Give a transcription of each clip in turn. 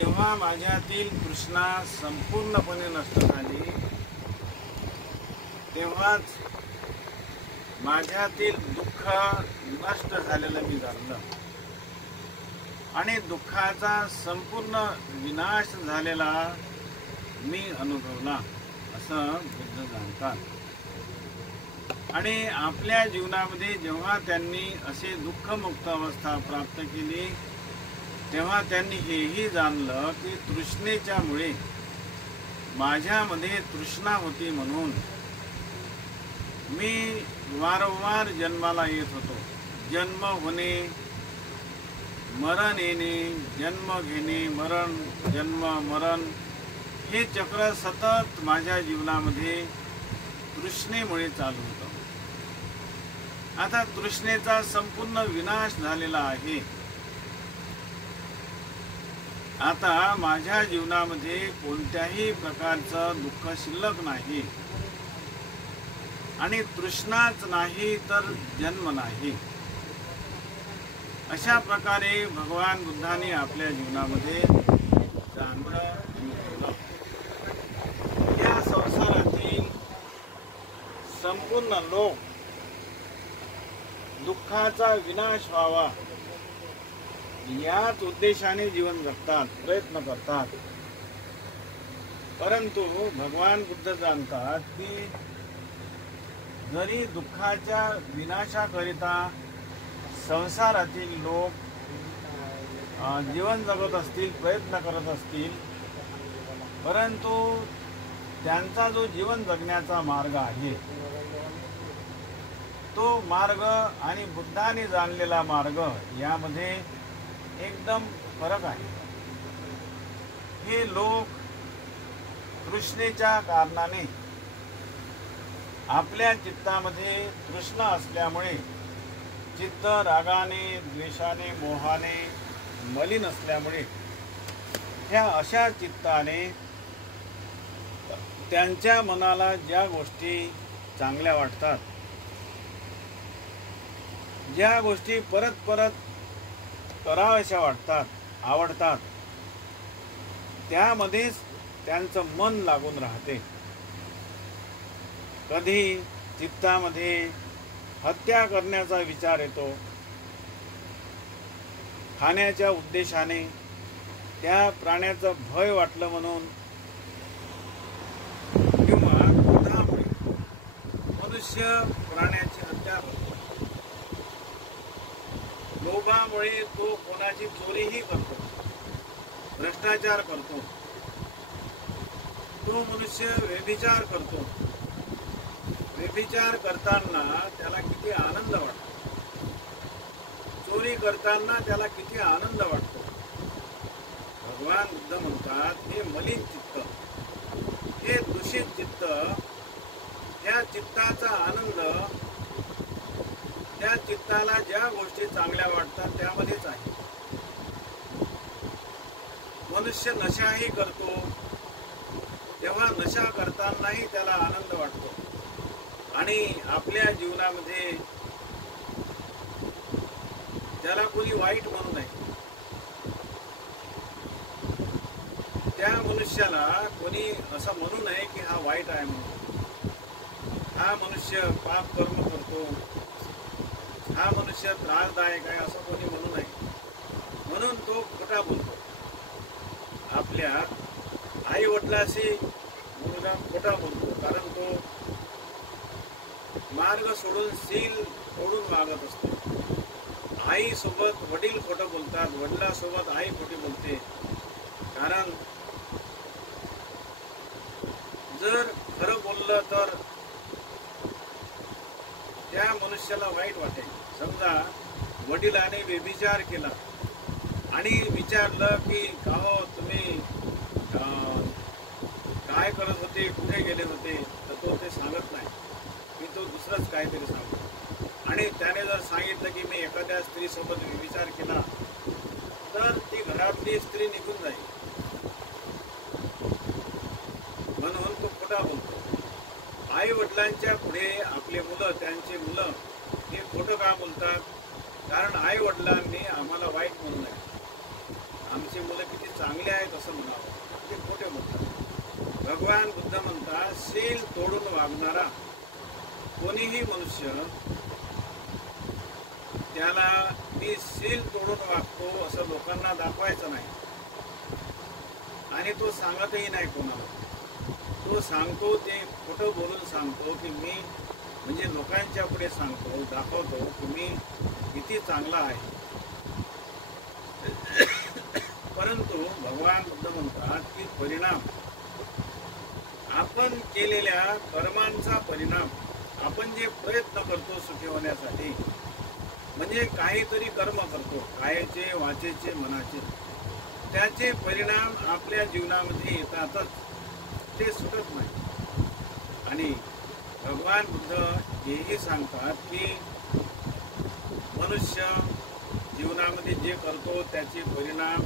जेव्हा माझ्यातील तृष्णा संपूर्णपणे नष्ट झाली, तेव्हाच माझ्यातील दुःख नष्ट झालेलं मी जाणलं आणि दुःखाचा संपूर्ण विनाश झालेला मी अनुभवला असं बुद्ध जाणतात. आणि आपल्या जीवनामध्ये जेव्हा त्यांनी असे दुःखमुक्त अवस्था प्राप्त केली, तेव्हा त्यांनी हेही जाणलं की तृष्णेच्या मुळे माझ्यामध्ये तृष्णा होती म्हणून मी वारंवार जन्माला येत होतो. जन्म होणे, मरण येणे, जन्म घेणे, मरण, जन्म, मरण हे चक्र सतत माझ्या जीवनामध्ये तृष्णेमुळे चालू होतं. आता तृष्णेचा संपूर्ण विनाश झालेला आहे. आता माझ्या जीवनामध्ये कोणत्याही प्रकारचं दुःख शिल्लक नाही आणि तृष्णाच नाही तर जन्म नाही. अशा प्रकारे भगवान बुद्धाने आपल्या जीवनामध्ये जाणलं. या संसारातील संपूर्ण लोक दुःखाचा विनाश व्हावा याच उद्देशाने जीवन जगतात, प्रयत्न करतात. परंतु भगवान बुद्ध जाणतात की जरी दुःखाच्या विनाशाकरिता संसारातील लोक जीवन जगत असतील, प्रयत्न करत असतील, परंतु त्यांचा जो जीवन जगण्याचा मार्ग आहे तो मार्ग आणि बुद्धाने जाणलेला मार्ग यामध्ये एकदम फरक आहे. हे लोक तृष्णेच्या कारणाने आपल्या चित्तामध्ये तृष्णा असल्यामुळे चित्त रागाने, द्वेषाने, मोहाने मलिन असल्यामुळे ह्या अशा चित्ताने त्यांच्या मनाला ज्या गोष्टी चांगल्या वाटतात, ज्या गोष्टी परत परत कराव्याशा वाटतात, आवडतात, त्यामध्येच त्यांचं मन लागून राहते. कधी चित्तामध्ये हत्या करण्याचा विचार येतो, खाण्याच्या उद्देशाने, त्या प्राण्याचं भय वाटलं म्हणून, किंवा क्रोधामुळे मनुष्य प्राण्याची हत्या करतो. लोभामुळे तो कोणाची चोरीही करतो, भ्रष्टाचार करतो. तो मनुष्य व्यभिचार करतो. व्यभिचार करताना त्याला किती आनंद वाटतो, चोरी करताना त्याला किती आनंद वाटतो. भगवान बुद्ध म्हणतात हे मलिन चित्त, हे दूषित चित्त, या चित्ताचा आनंद, त्या चित्ताला ज्या गोष्टी चांगल्या वाटतात त्यामध्येच आहे. मनुष्य नशाही करतो, तेव्हा नशा करतानाही त्याला आनंद वाटतो. आणि आपल्या जीवनामध्ये त्याला कोणी वाईट म्हणू नये, त्या मनुष्याला कोणी असं म्हणू नये की हा वाईट आहे म्हणून. हा मनुष्य पाप कर्म करतो, हा मनुष्य त्रासदायक आहे असं कोणी म्हणू नये. म्हणून तो खोटा बोलतो. आपल्या आई वडिलाशी मुलगा खोटा बोलतो, कारण तो मार्ग सोडून सील ओढून मागत असतो. आई सोबत वडील खोटं बोलतात, वडिलांसोबत आई खोटी बोलते. कारण जर खरं बोललं तर त्या मनुष्याला वाईट वाटेल. समजा वडिलाने व्यभिचार केला आणि विचारलं की का हो तुम्ही काय करत होते, कुठे गेले होते, तर तो ते सांगत नाही, की तो दुसरंच काहीतरी सांगतो. आणि त्याने जर सांगितलं की मी एखाद्या स्त्रीसोबत व्यभिचार केला, तर ती घरातली स्त्री निघून जाईल. म्हणून तो खोटा बोलतो. आई वडिलांच्या पुढे आपले मुलं, त्यांचे मुलं हे खोटं का बोलतात? कारण आई वडिलांनी आम्हाला वाईट म्हणू नये, आमचे मुलं किती चांगले आहेत असं म्हणावं, ते खोटे बोलतात. भगवान बुद्ध म्हणतात, शील तोडून वागणारा कोणीही मनुष्य त्याला मी शील तोडून वागतो असं लोकांना दाखवायचं नाही, आणि तो सांगतही नाही कोणाला. तो सांगतो ते खोटं बोलून सांगतो की मी म्हणजे लोकांच्या पुढे सांगतो, दाखवतो की मी किती चांगला आहे. परंतु भगवान बुद्ध म्हणतात की परिणाम, आपण केलेल्या कर्मांचा परिणाम, आपण जे प्रयत्न करतो सुखी होण्यासाठी, म्हणजे काहीतरी कर्म करतो, कायाचे, वाचेचे, मनाचे, त्याचे परिणाम आपल्या जीवनामध्ये येतातच, ते सुटत नाही. आणि भगवान बुद्ध हेही सांगतात की मनुष्य जीवनामध्ये जे करतो त्याचे परिणाम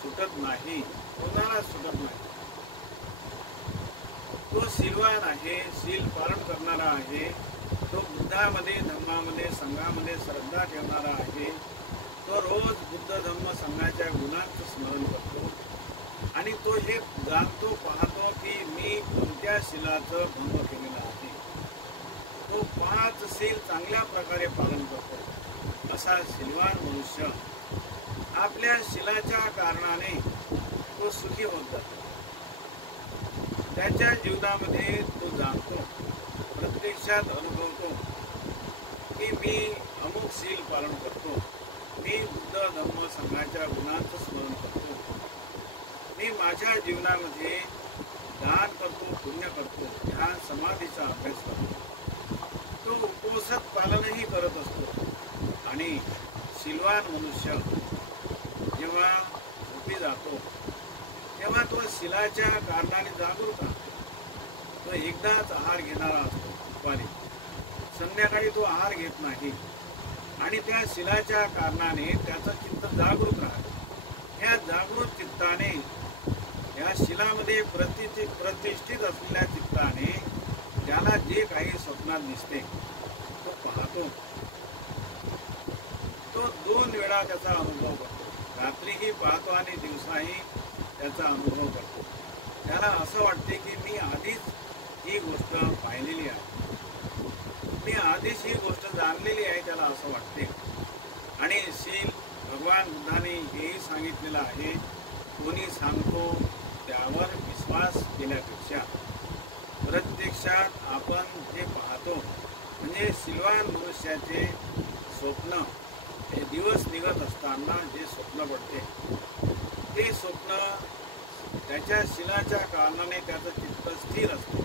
सुटत नाही, कोणाला सुटत नाही. तो शीलवान आहे, शील पालन करणारा आहे, तो बुद्धामध्ये, धम्मामध्ये, संघामध्ये श्रद्धा ठेवणारा आहे, तो रोज बुद्ध धम्म संघाच्या गुणांचं स्मरण करतो, आणि तो हे जाणतो, पाहतो की मी कोणत्या शीलाचं भंग केलेलं आहे. तो 5 शील चांगल्या प्रकारे पालन करतो. असा शीलवान मनुष्य आपल्या शीलाच्या कारणाने तो सुखी होत जातो. त्याच्या जीवनामध्ये तो जाणतो, प्रत्यक्षात अनुभवतो की मी अमुक शील पालन करतो, मी बुद्ध धम्म संघाच्या गुणांचं स्मरण करतो, मी माझ्या जीवनामध्ये दान करतो, पुण्य करतो, ध्यान समाधीचा अभ्यास करतो. तो उपोषक पालनही करत असतो. आणि शीलवान मनुष्य जेव्हा झोपी जातो तेव्हा तो शीलाच्या कारणाने जागरूक असतो. तो एकदाच आहार घेणारा असतो दुपारी, संध्याकाळी तो आहार घेत नाही, आणि त्या शीलाच्या कारणाने त्याचं चित्त जागरूक राहते. ह्या जागृत चित्ताने, या शीलामध्ये प्रतिष्ठित असलेल्या चित्ताने त्याला जे काही स्वप्नात दिसते तो पाहतो. तो 2 वेळा त्याचा अनुभव करतो, रात्रीही पाहतो आणि दिवसाही त्याचा अनुभव करतो. त्याला असं वाटते की मी आधीच ही गोष्ट पाहिलेली आहे, मी आधीच ही गोष्ट जाणलेली आहे, त्याला असं वाटते. आणि शील, भगवान बुद्धाने हेही सांगितलेलं आहे, कोणी सांगतो त्यावर विश्वास केल्यापेक्षा प्रत्यक्षात आपण जे पाहतो, म्हणजे शीलवान मनुष्याचे स्वप्न, हे दिवस निघत असताना जे स्वप्न पडते, ते स्वप्न त्याच्या शीलाच्या कारणाने त्याचं चित्त स्थिर असते,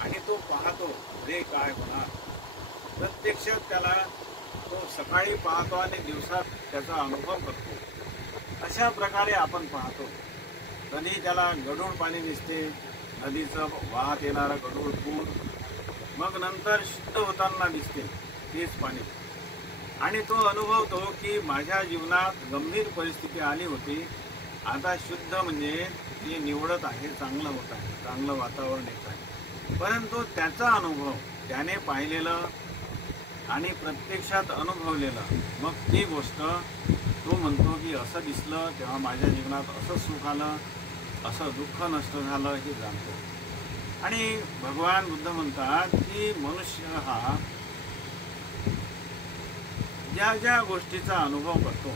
आणि तो पाहतो रे काय होणार. प्रत्यक्षात त्याला तो सकाळी पाहतो आणि दिवसात त्याचा अनुभव करतो. अशा प्रकारे आपण पाहतो. कधी त्याला गढूळ पाणी दिसते, नदीचं वाहत येणारं गढूळ पूर, मग नंतर शुद्ध होताना दिसते तेच पाणी, आणि तो अनुभवतो की माझ्या जीवनात गंभीर परिस्थिती आली होती, आता शुद्ध म्हणजे ते निवडत आहे, चांगलं होत आहे, चांगलं वातावरण येत आहे. परंतु त्याचा अनुभव, त्याने पाहिलेलं आणि प्रत्यक्षात अनुभवलेलं, मग ती गोष्ट तो म्हणतो की असं दिसलं तेव्हा माझ्या जीवनात असं सुख आलं, असं दुःख नष्ट झालं, हे जाणतो. आणि भगवान बुद्ध म्हणतात की मनुष्य हा ज्या ज्या गोष्टीचा अनुभव करतो,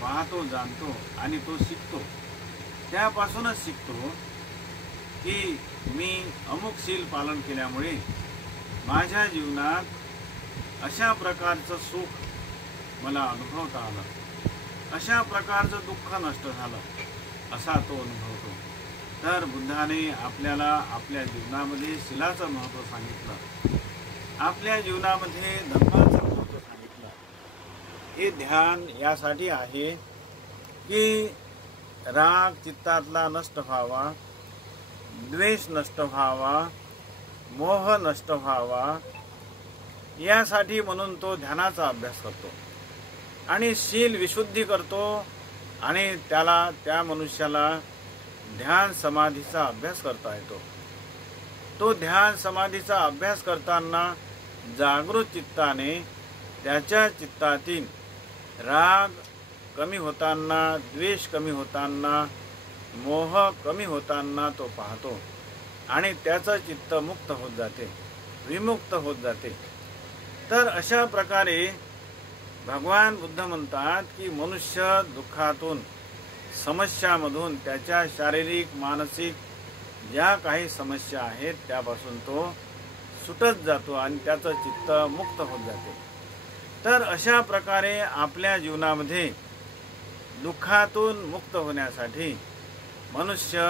पाहतो, जाणतो आणि तो शिकतो, त्यापासूनच शिकतो की मी अमुक शील पालन केल्यामुळे माझ्या जीवनात अशा प्रकारचं सुख मला अनुभवता आलं, अशा प्रकारचं दुःख नष्ट झालं, असा तो अनुभवतो. तर बुद्धाने आपल्याला आपल्या जीवनामध्ये शीलाचं महत्त्व सांगितलं, आपल्या जीवनामध्ये धम्माचं महत्त्व सांगितलं. हे ध्यान यासाठी आहे की राग चित्तातला नष्ट व्हावा, द्वेष नष्ट व्हावा, मोह नष्ट व्हावा, यासाठी म्हणून तो ध्यानाचा अभ्यास करतो आणि शील विशुद्धी करतो, आणि त्या मनुष्याला ध्यान समाधीचा अभ्यास करता येतो. तो ध्यान समाधीचा अभ्यास करताना जागृत चित्ताने त्याच्या चित्तातील राग, कमी होताना, द्वेष कमी होताना, मोह कमी होताना तो पाहतो आणि त्याचं चित्त मुक्त होत जाते, विमुक्त होत जाते. तर अशा प्रकारे भगवान बुद्ध म्हणतात की मनुष्य दुःखातून, समस्यामधून, त्याच्या शारीरिक मानसिक ज्या काही समस्या आहेत त्यापासून तो सुटत जातो आणि त्याचं चित्त मुक्त होत जाते. तर अशा प्रकारे आपल्या जीवनामध्ये दुःखातून मुक्त होण्यासाठी मनुष्य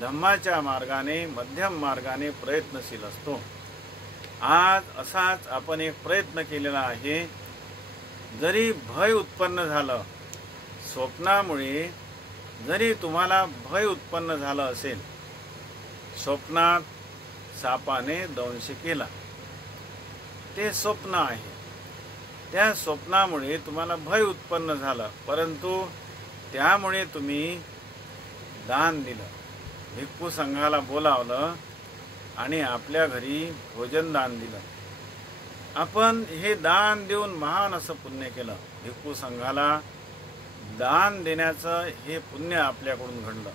धम्माच्या मार्गाने, मध्यम मार्गाने प्रयत्नशील असतो. आज असाच आपण एक प्रयत्न केलेला आहे. जरी भय उत्पन्न झालं, स्वप्नामुळे जरी तुम्हाला भय उत्पन्न झालं असेल, स्वप्नात सापाने दंश केला, ते स्वप्न आहे. त्या स्वप्नामुळे तुम्हाला भय उत्पन्न झालं, परंतु त्यामुळे तुम्ही दान दिलं, भिक्खू संघाला बोलावलं आणि आपल्या घरी भोजन दान दिलं. आपण हे दान देऊन महान असं पुण्य केलं. भिक्खू संघाला दान देण्याचं हे पुण्य आपल्याकडून घडलं.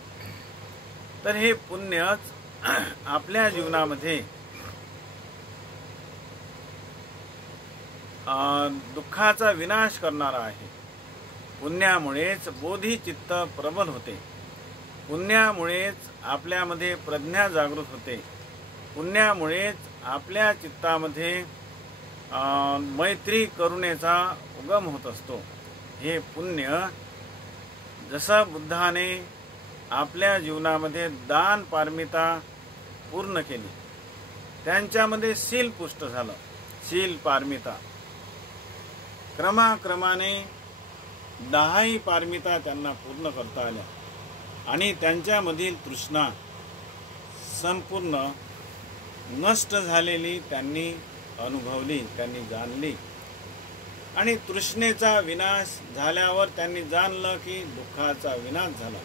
तर हे पुण्यच आपल्या जीवनामध्ये दुःखाचा विनाश करणारा आहे. पुण्यामुळेच बोधिचित्त प्रबल होते, पुण्यामुळेच आपल्यामध्ये प्रज्ञा जागृत होते, पुण्यामुळेच आपल्या चित्तामध्ये मैत्री करुणेचा उगम होत असतो. हे पुण्य जसं बुद्धाने आपल्या जीवनामध्ये दान पारमिता पूर्ण केली, त्यांच्यामध्ये शील पुष्ट झालं. शील पारमिता क्रमाक्रमाने 10 पारमिता त्यांना पूर्ण करता आल्या आणि त्यांच्यामधील तृष्णा संपूर्ण नष्ट झालेली त्यांनी अनुभवली, त्यांनी जाणली. आणि तृष्णेचा विनाश झाल्यावर त्यांनी जाणलं की दुःखाचा विनाश झाला.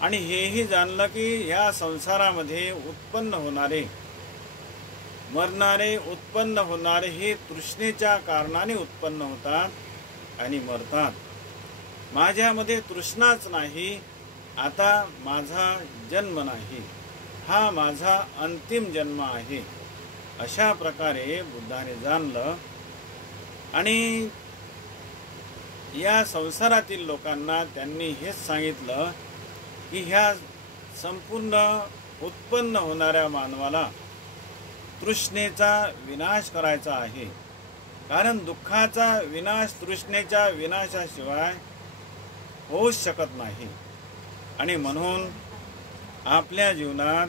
आणि हेही जाणलं की ह्या संसारामध्ये उत्पन्न होणारे, मरणारे, उत्पन्न होणारे हे तृष्णेच्या कारणाने उत्पन्न होतात आणि मरतात. माझ्यामध्ये तृष्णाच नाही, आता माझा जन्म नाही, हा माझा अंतिम जन्म आहे. अशा प्रकारे बुद्धाने जाणलं आणि या संसारातील लोकांना त्यांनी हेच सांगितलं की ह्या संपूर्ण उत्पन्न होणाऱ्या मानवाला तृष्णेचा विनाश करायचा आहे. कारण दुःखाचा विनाश तृष्णेच्या विनाशाशिवाय होऊच शकत नाही. आणि म्हणून आपल्या जीवनात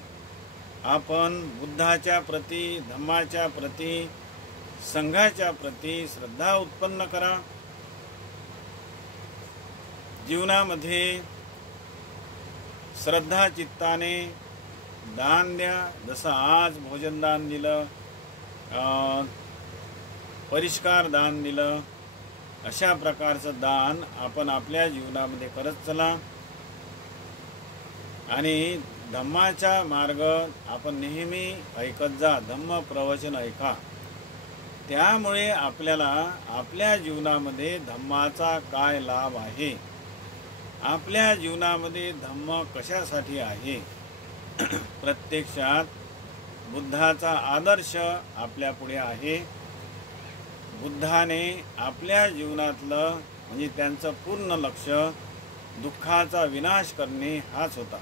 आपण बुद्धाच्या प्रती, धम्माच्या प्रती, संघाच्या प्रती श्रद्धा उत्पन्न करा. जीवनामध्ये श्रद्धा चित्ताने दान द्या. जसं आज भोजन दान दिलं, परिष्कार दान दिलं, अशा प्रकारचं दान आपण आपल्या जीवनामध्ये करत चला. आणि धम्माचा मार्ग आपण नेहमी ऐकत जा. धम्म प्रवचन ऐका. त्यामुळे आपल्याला आपल्या जीवनामध्ये धम्माचा काय लाभ आहे, आपल्या जीवनामध्ये धम्म कशासाठी आहे, प्रत्यक्षात बुद्धाचा आदर्श आपल्या पुढे आहे. बुद्धाने आपल्या जीवनातलं म्हणजे त्यांचं पूर्ण लक्ष दुःखाचा विनाश करणे हाच होता.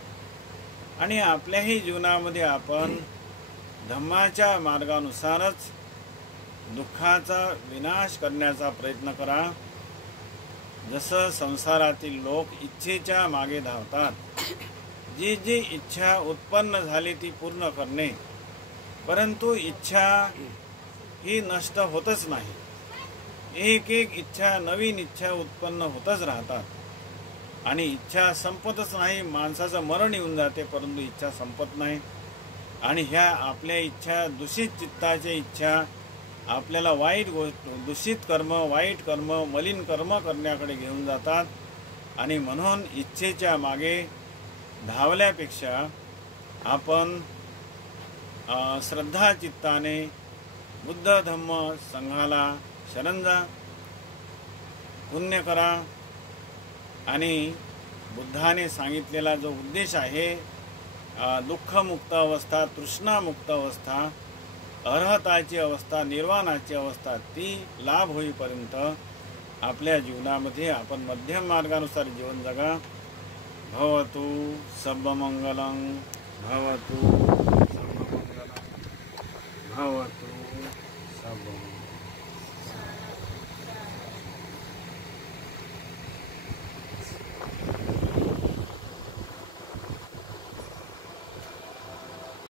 आणि आपल्याही जीवनामध्ये आपण धम्माच्या मार्गानुसारच दुःखाचा विनाश करण्याचा प्रयत्न करा. जसं संसारातील लोक इच्छेच्या मागे धावतात, जी जी इच्छा उत्पन्न झाली ती पूर्ण करणे, परंतु इच्छा ही नष्ट होतच नाही. एक एक इच्छा, नवीन इच्छा उत्पन्न होतच राहतात आणि इच्छा संपतच नाही. माणसाचं मरण येऊन जाते परंतु इच्छा संपत नाही. आणि ह्या आपल्या इच्छा, दूषित चित्ताच्या इच्छा आपल्याला वाईट गोष्ट, दूषित कर्म, वाईट कर्म, मलिन कर्म करण्याकडे घेऊन जातात. आणि म्हणून इच्छेच्या मागे धावल्यापेक्षा आपण श्रद्धा चित्ताने बुद्ध धम्म संघाला शरण जा, पुण्य करा आणि बुद्धाने सांगितलेला जो उद्देश आहे, दुःखमुक्त अवस्था, तृष्णामुक्त अवस्था, अर्हताची अवस्था, निर्वाणाची अवस्था, ती लाभ होईपर्यंत आपल्या जीवनामध्ये आपण मध्यम मार्गानुसार जीवन जगा. भवतु सर्वमंगलं, भवतु सर्वमंगलं, भवतु सर्वमंगलं.